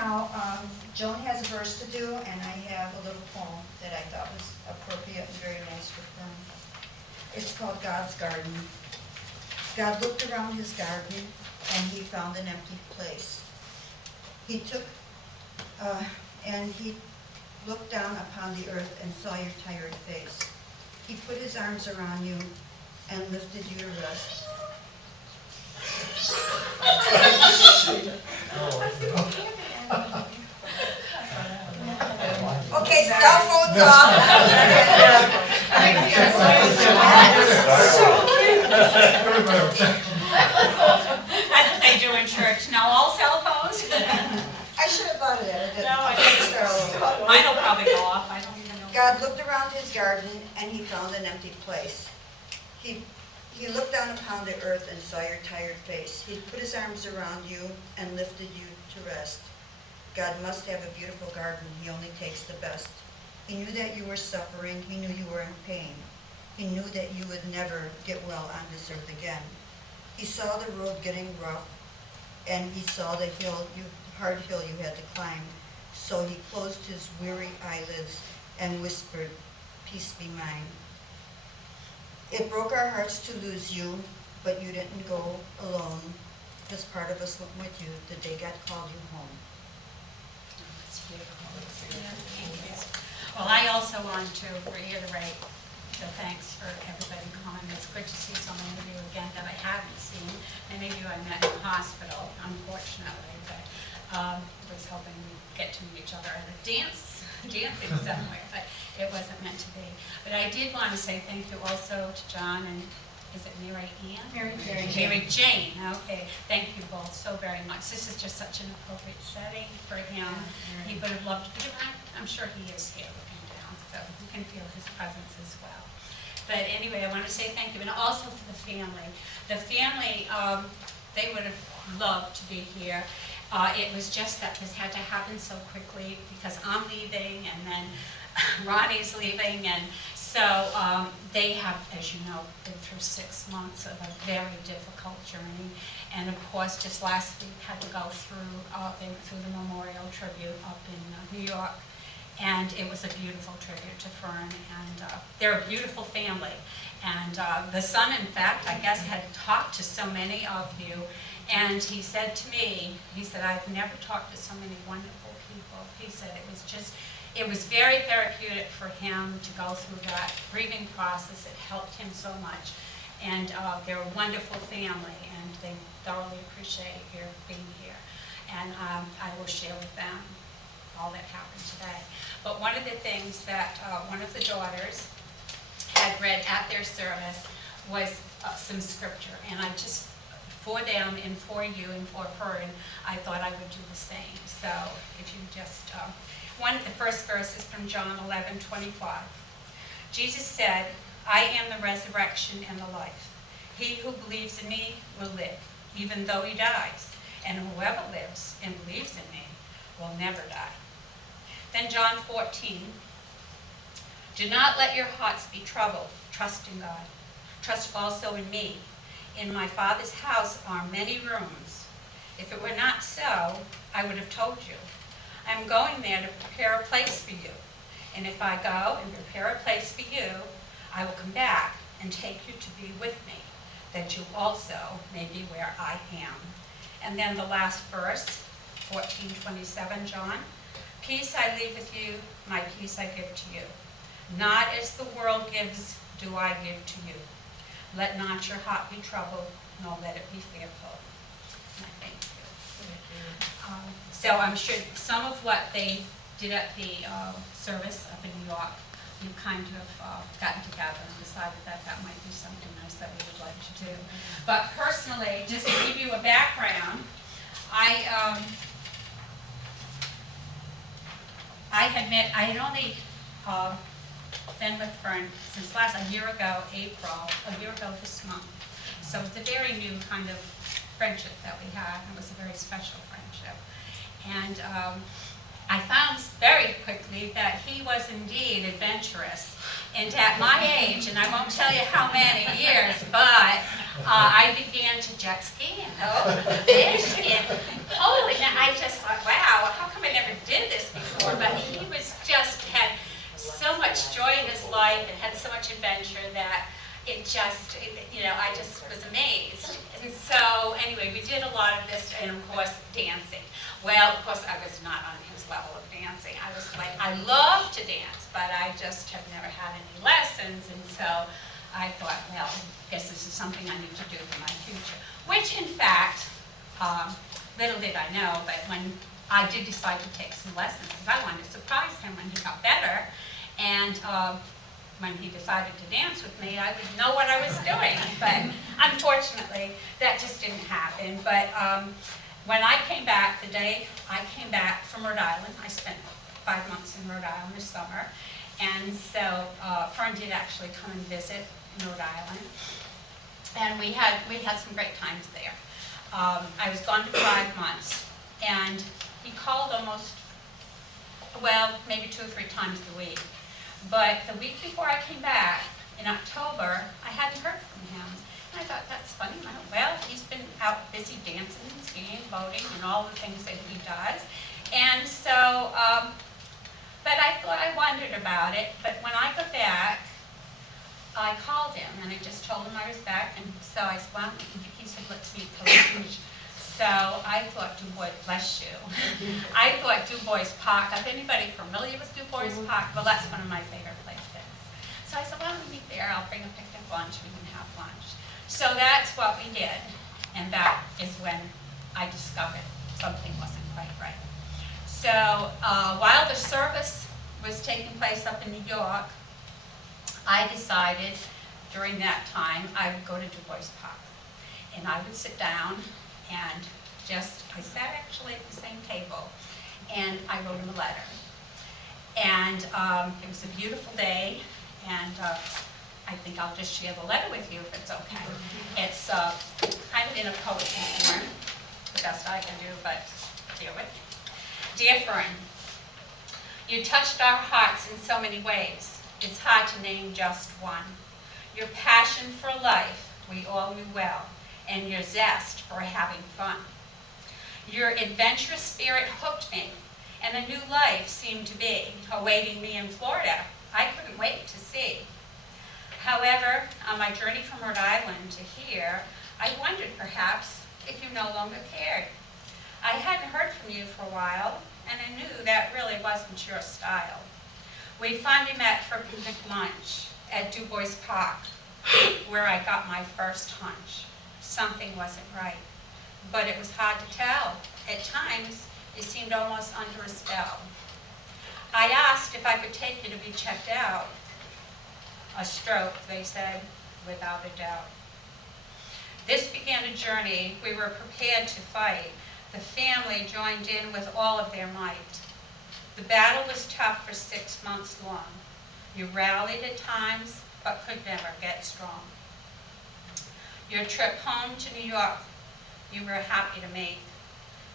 Anyhow, Joan has a verse to do, and I have a little poem that I thought was appropriate and very nice for them. It's called God's Garden. God looked around his garden, and he found an empty place. He took, and he looked down upon the earth and saw your tired face. He put his arms around you and lifted you to rest. Okay, cell phones off. As they do in church. Now all cell phones? I should have thought of that. No, I didn't. Mine will probably go off. I don't even know. God looked around his garden and he found an empty place. He looked down upon the earth and saw your tired face. He put his arms around you and lifted you to rest. God must have a beautiful garden. He only takes the best. He knew that you were suffering. He knew you were in pain. He knew that you would never get well on this earth again. He saw the road getting rough, and he saw the hard hill you had to climb. So he closed his weary eyelids and whispered, "Peace be mine." It broke our hearts to lose you, but you didn't go alone, because part of us went with you the day God called you home. That's beautiful. Yeah, thank you. Well, I also want to reiterate the thanks for everybody coming. It's good to see so many of you again that I haven't seen. Many of you I met in the hospital, unfortunately, but was hoping we'd get to meet each other at a dancing somewhere, but it wasn't meant to be. But I did want to say thank you also to John and, is it Mary Ann? Mary Jane. Okay, thank you both so very much. This is just such an appropriate setting for him. He would have loved to be around. I'm sure he is here looking down, so you can feel his presence as well. But anyway, I want to say thank you, and also to the family. The family, they would have loved to be here. It was just that this had to happen so quickly because I'm leaving, and then Ronnie's leaving, and so they have, as you know, been through 6 months of a very difficult journey. And of course, just last week had to go through, they went through the memorial tribute up in New York. And it was a beautiful tribute to Fern, and they're a beautiful family. And the son, in fact, I guess, had talked to so many of you, and he said to me, he said, "I've never talked to so many wonderful people." He said it was very therapeutic for him to go through that grieving process. It helped him so much. And they're a wonderful family, and they thoroughly appreciate your being here. And I will share with them all that happened today. But one of the things that one of the daughters had read at their service was some scripture, and I just, for them and for you and for her, and I thought I would do the same. So if you just, the first verse is from John 11:25. Jesus said, "I am the resurrection and the life. He who believes in me will live, even though he dies. And whoever lives and believes in me will never die." Then John 14, "Do not let your hearts be troubled. Trust in God. Trust also in me. In my Father's house are many rooms. If it were not so, I would have told you. I am going there to prepare a place for you. And if I go and prepare a place for you, I will come back and take you to be with me, that you also may be where I am." And then the last verse, 14:27, John. "Peace I leave with you, my peace I give to you. Not as the world gives do I give to you. Let not your heart be troubled, nor let it be fearful." And I thank you. So I'm sure some of what they did at the service up in New York, you kind of gotten together and decided that that might be something nice that we would like to do. But personally, just to give you a background, I had only been with Fern since a year ago this month. So it's a very new kind of friendship that we had. It was a very special friendship. And I found very quickly that he was indeed adventurous. And at my age, and I won't tell you how many years, but I began to jet ski and go fish. And holy, I just thought, wow, how come I never did this before? But he was just had so much joy in his life and had so much adventure that I just was amazed. And so anyway, we did a lot of this, and of course, dancing. Well, of course, I was not on his level of dancing. I was like, I love to dance, but I just have never had any lessons, and so I thought, well, I guess this is something I need to do for my future. Which, in fact, little did I know, but when I did decide to take some lessons, because I wanted to surprise him when he got better, and when he decided to dance with me, I would know what I was doing. But unfortunately, that just didn't happen. But when I came back, the day I came back from Rhode Island, I spent 5 months in Rhode Island this summer. And so Fern did actually come and visit in Rhode Island. And we had some great times there. I was gone for 5 months. And he called almost, well, maybe 2 or 3 times a week. But the week before I came back, in October, I hadn't heard from him. And I thought, that's funny. Well, he's been out busy dancing and skiing, boating, and all the things that he does. And so, but I wondered about it. But when I got back, I called him, and I just told him I was back. And so I said, well, he said, let's meet for lunch. So I thought, Du Bois, bless you. I thought Du Bois Park. Is anybody familiar with Du Bois Park? Well, that's one of my favorite places. So I said, well, we'll meet there. I'll bring a picnic lunch. We can have lunch. So that's what we did. And that is when I discovered something wasn't quite right. So while the service was taking place up in New York, I decided during that time I would go to Du Bois Park. And I would sit down and I sat actually at the same table, and I wrote him a letter. And it was a beautiful day, and I think I'll just share the letter with you if it's okay. It's kind of in a poetry form, the best I can do, but bear with me. Dear Fern, you touched our hearts in so many ways. It's hard to name just one. Your passion for life, we all knew well, and your zest for having fun. Your adventurous spirit hooked me, and a new life seemed to be awaiting me in Florida. I couldn't wait to see. However, on my journey from Rhode Island to here, I wondered perhaps if you no longer cared. I hadn't heard from you for a while, and I knew that really wasn't your style. We finally met for picnic lunch at Du Bois Park, where I got my first hunch. Something wasn't right, but it was hard to tell. At times, it seemed almost under a spell. I asked if I could take you to be checked out. A stroke, they said, without a doubt. This began a journey we were prepared to fight. The family joined in with all of their might. The battle was tough for 6 months long. You rallied at times, but could never get strong. Your trip home to New York, you were happy to make.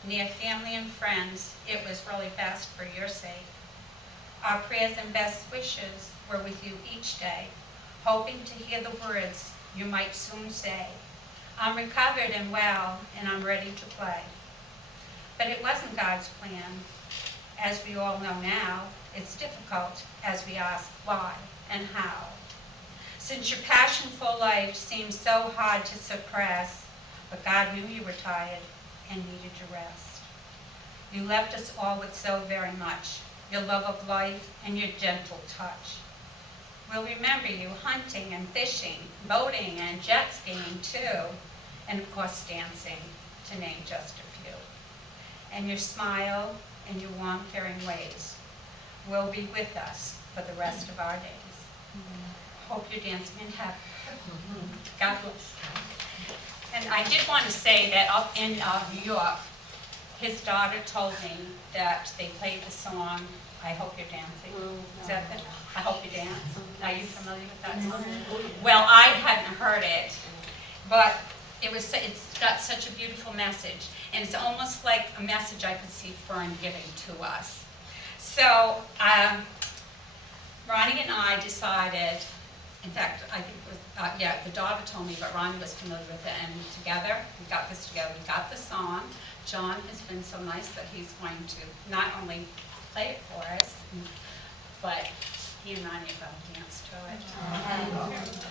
Near family and friends, it was really best for your sake. Our prayers and best wishes were with you each day, hoping to hear the words you might soon say. I'm recovered and well, and I'm ready to play. But it wasn't God's plan. As we all know now, it's difficult as we ask why and how. Since your passion for life seems so hard to suppress, but God knew you were tired and needed to rest. You left us all with so very much, your love of life and your gentle touch. We'll remember you hunting and fishing, boating and jet skiing too, and of course dancing, to name just a few. And your smile and your warm, caring ways will be with us for the rest of our days. Hope you're dancing in heaven. God bless. And I did want to say that up in New York, his daughter told me that they played the song, I Hope You're Dancing. Is that it? I Hope You Dance. Are you familiar with that song? Well, I hadn't heard it, but it's got such a beautiful message, and it's almost like a message I could see Fern giving to us. So Ronnie and I decided, in fact, I think it was, the daughter told me, but Ronnie was familiar with it, and together, we got this together, we got the song. John has been so nice that he's going to not only play it for us, but he and Ronnie are going to dance to it.